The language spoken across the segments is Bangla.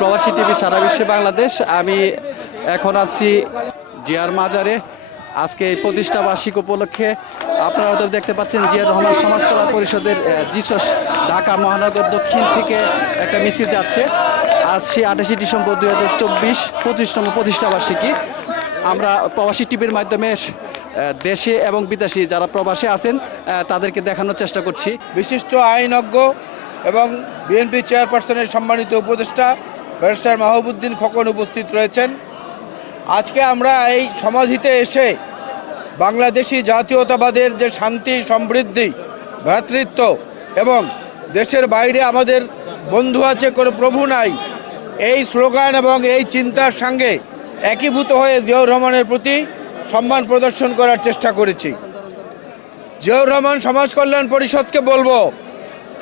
প্রবাসী টিভি সারা বিশ্বে বাংলাদেশ। আমি এখন আছি জিয়ার মাজারে। আজকে এই প্রতিষ্ঠা বার্ষিক উপলক্ষে আপনারা হয়তো দেখতে পাচ্ছেন জিয়াউর রহমান সমাজ কল্যাণ পরিষদের জিসস ঢাকা মহানগর দক্ষিণ থেকে একটা মিছিল যাচ্ছে। আজ সে 28 ডিসেম্বর 2024 25তম প্রতিষ্ঠা বার্ষিকী। আমরা প্রবাসী টিভির মাধ্যমে দেশে এবং বিদেশি যারা প্রবাসে আছেন তাদেরকে দেখানোর চেষ্টা করছি। বিশিষ্ট আইনজ্ঞ এবং বিএনপি চেয়ারপারসনের সম্মানিত উপদেষ্টা ব্যারিস্টার মাহবুবউদ্দিন খোকন উপস্থিত রয়েছেন। আজকে আমরা এই সমাধিতে এসে বাংলাদেশি জাতীয়তাবাদের যে শান্তি, সমৃদ্ধি, ভ্রাতৃত্ব এবং দেশের বাইরে আমাদের বন্ধু আছে, কোনো প্রভু নাই, এই স্লোগান এবং এই চিন্তার সঙ্গে একীভূত হয়ে জিয়াউর রহমানের প্রতি সম্মান প্রদর্শন করার চেষ্টা করেছি। জিয়াউর রহমান সমাজ কল্যাণ পরিষদকে বলবো,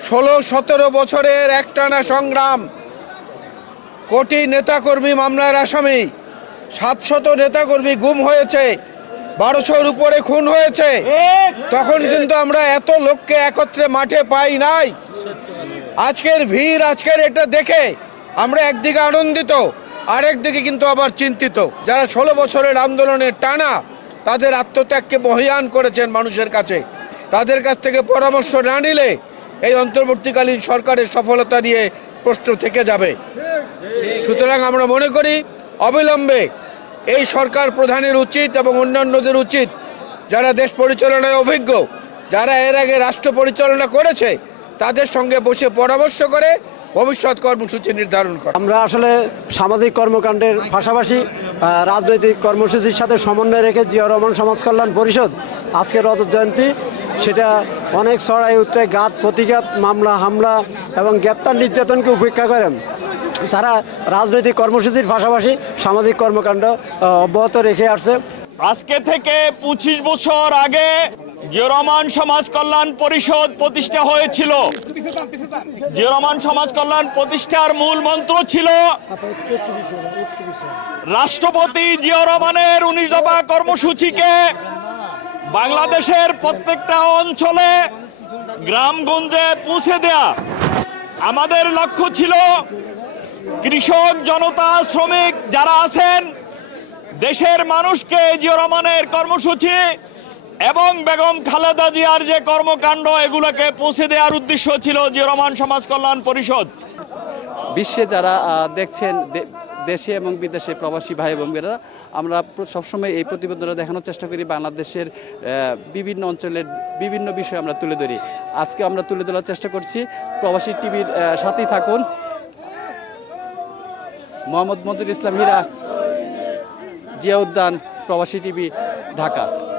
16-17 বছরের একটানা সংগ্রাম, কোটি নেতাকর্মী মামলার আসামি, 700 নেতাকর্মী গুম হয়েছে, 1200-র উপরে খুন হয়েছে। তখন কিন্তু আমরা এত লোককে একত্রে মাঠে পাই নাই। আজকের ভিড়, আজকের এটা দেখে আমরা একদিকে আনন্দিত, আরেকদিকে কিন্তু আবার চিন্তিত। যারা 16 বছরের আন্দোলনের টানা তাদের আত্মত্যাগকে বহিয়ান করেছেন মানুষের কাছে, তাদের কাছ থেকে পরামর্শ না নিলে এই অন্তর্বর্তীকালীন সরকারের সফলতা নিয়ে প্রশ্ন থেকে যাবে। সুতরাং আমরা মনে করি অবিলম্বে এই সরকার প্রধানের উচিত এবং অন্যান্যদের উচিত, যারা দেশ পরিচালনায় অভিজ্ঞ, যারা এর আগে রাষ্ট্র পরিচালনা করেছে, তাদের সঙ্গে বসে পরামর্শ করে ভবিষ্যৎ কর্মসূচি নির্ধারণ করা। আমরা আসলে সামাজিক কর্মকাণ্ডের পাশাপাশি রাজনৈতিক কর্মসূচির সাথে সমন্বয় রেখে জিয়াউর রহমান সমাজ কল্যাণ পরিষদ আজকের রজত জয়ন্তী, সেটা অনেক চড়াই উতরে ঘাত প্রতিঘাত, মামলা হামলা এবং গ্রেপ্তার নির্যাতনকে উপেক্ষা করেন তারা রাজনৈতিক কর্মসূচির পাশাপাশি সামাজিক কর্মকাণ্ড অব্যাহত রেখে আসছে। আজকে থেকে 25 বছর আগে জিয়াউর রহমান সমাজ কল্যাণ পরিষদ প্রতিষ্ঠা হয়েছিল। জিয়াউর রহমান সমাজ কল্যাণ প্রতিষ্ঠার মূল মন্ত্র ছিল রাষ্ট্রপতি জিয়াউর রহমানের 19 দফা কর্মসূচিকে বাংলাদেশের প্রত্যেকটা অঞ্চলে, গ্রামগঞ্জে পৌঁছে দেয়া। আমাদের লক্ষ্য ছিল কৃষক, জনতা, শ্রমিক যারা আছেন, দেশের মানুষকে জিয়াউর রহমানের কর্মসূচি এবং বেগম খালেদা জিয়ার যে কর্মকাণ্ড, এগুলোকে পৌঁছে দেওয়ার উদ্দেশ্য ছিল জিয়াউর রহমান সমাজ কল্যাণ পরিষদ। বিশ্বে যারা দেখছেন, দেশে এবং বিদেশে প্রবাসী ভাই এবং বোনেরা, আমরা সবসময় এই প্রতিবেদনটা দেখানোর চেষ্টা করি। বাংলাদেশের বিভিন্ন অঞ্চলের বিভিন্ন বিষয় আমরা তুলে ধরি। আজকে আমরা তুলে ধরার চেষ্টা করছি। প্রবাসী টিভির সাথেই থাকুন। মোহাম্মদ মঞ্জুর ইসলাম হীরা, জিয়া উদ্যান, প্রবাসী টিভি, ঢাকা।